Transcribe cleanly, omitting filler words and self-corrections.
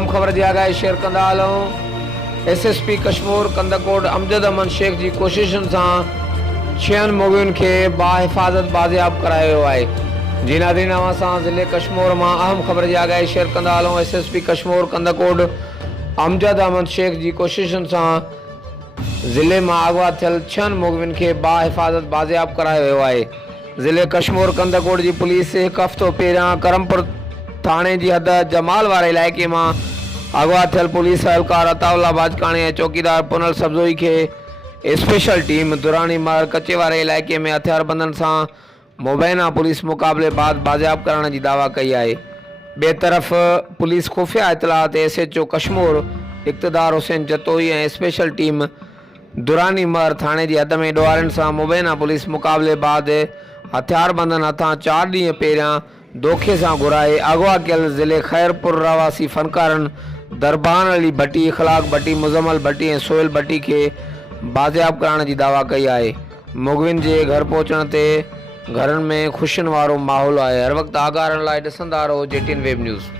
अहम ख़बर दिया गया शेयर कंदा हलूं। एसएसपी कश्मीर कंदकोट अमजद अमन शेख जी कोशिशुनि सां 6 मुग़ियुनि खे बाहिफ़ाज़त बाज़ियाब करायो आहे। जी नाज़रीन, अवां सां ज़िले कश्मीर मां अहम ख़बर दिया गया शेयर कंदा हलूं। एसएसपी कश्मीर कंदकोट अमजद अमन शेख जी कोशिशुनि सां ज़िले में अगवा थियल 6 मुग़ियुनि खे बाहिफ़ाज़त बाज़ियाब करायो वियो आहे। ज़िले कश्मीर कंदकोट जी पुलिस हिकु हफ़्तो पहिरियां करमपुर थाने की हद जमाल वारे इलाइक़े में अगवा थियल पुलिस एहलकार अताउल्ला बाजकाणी ऐं चौकीदार पुनल सब्ज़ोई के स्पेशल टीम दुरानी मार कचे वारे इलाइक़े में हथियारबंदनि सां मुबैना पुलिस मुक़ाबले बाद बाज़ियाब करण की दावा कई है। बे तरफ़ पुलिस खुफिया इतलात SHO कश्मीर इक़्तिदार हुसैन जतोई ऐं स्पेशल टीम दुरानी मर थाने की हद में ॾोहारियुनि सां मुबैना पुलिस मुक़ाबले बाद हथियारबंदनि हथां 4 ॾींहं पहिरियां दोखे सां घुराए अगवा कयल ज़िले खैरपुर रवासी फ़नकारनि दरबान अली भट्टी, इख़लाक़ भट्टी, मुज़म्मल भट्टी ऐं सोहेल भट्टी के बाज़ियाब करण की दावा कई है। मुग़विन के घर पहुंचण ते घरनि में ख़ुशियुनि वारो माहौल है। हर वक्त आगाह रहण लाइ ॾिसंदा रहो JTN वेब न्यूज़।